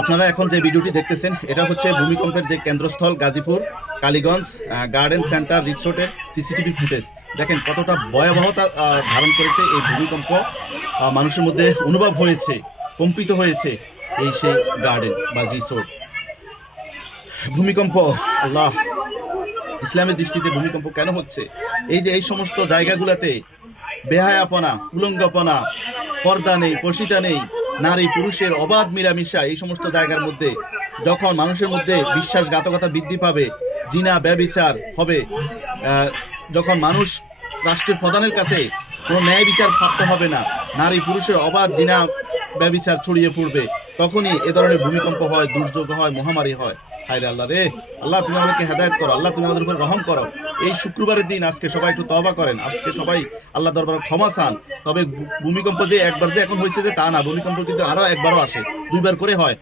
আপনারা এখন যে ভিডিওটি দেখতেছেন এটা হচ্ছে ভূমিকম্পের যে কেন্দ্রস্থল গাজীপুর কালীগঞ্জ গার্ডেন সেন্টার রিসোর্টের সিসিটিভি ফুটেজ। দেখেন কতটা ভয়াবহতা ধারণ করেছে এই ভূমিকম্প। মানুষের মধ্যে অনুভব হয়েছে, কম্পিত হয়েছে এই সেই গার্ডেন বা রিসোর্ট। ভূমিকম্প, আল্লাহ, ইসলামের দৃষ্টিতে ভূমিকম্প কেন হচ্ছে? এই যে এই সমস্ত জায়গাগুলোতে বেহায়াপনা, উলঙ্গপনা, পর্দা নেই, পর্ষিতা নেই, নারী পুরুষের অবাধ মিলামিশা, এই সমস্ত জায়গার মধ্যে যখন মানুষের মধ্যে বিশ্বাসঘাতকতা বৃদ্ধি পাবে, জিনা ব্যভিচার হবে, যখন মানুষ রাষ্ট্রের প্রধানের কাছে কোনো ন্যায় বিচার প্রাপ্ত হবে না, নারী পুরুষের অবাধ জিনা ব্যভিচার ছড়িয়ে পড়বে, তখনই এ ধরনের ভূমিকম্প হয়, দুর্যোগ হয়, মহামারী হয়। হায়রে আল্লাহ রে, আল্লাহ তুমি আমাদেরকে হেদায়েত করো, আল্লাহ তুমি আমাদের উপর রহম করো। এই শুক্রবারের দিন আজকে সবাই একটু তওবা করেন, আজকে সবাই আল্লাহ দরবারে ক্ষমা চান। তবে ভূমিকম্প যে একবার যে এখন হয়েছে যে তা না, ভূমিকম্প কিন্তু আরো একবারও আসে, দুইবার করে হয়।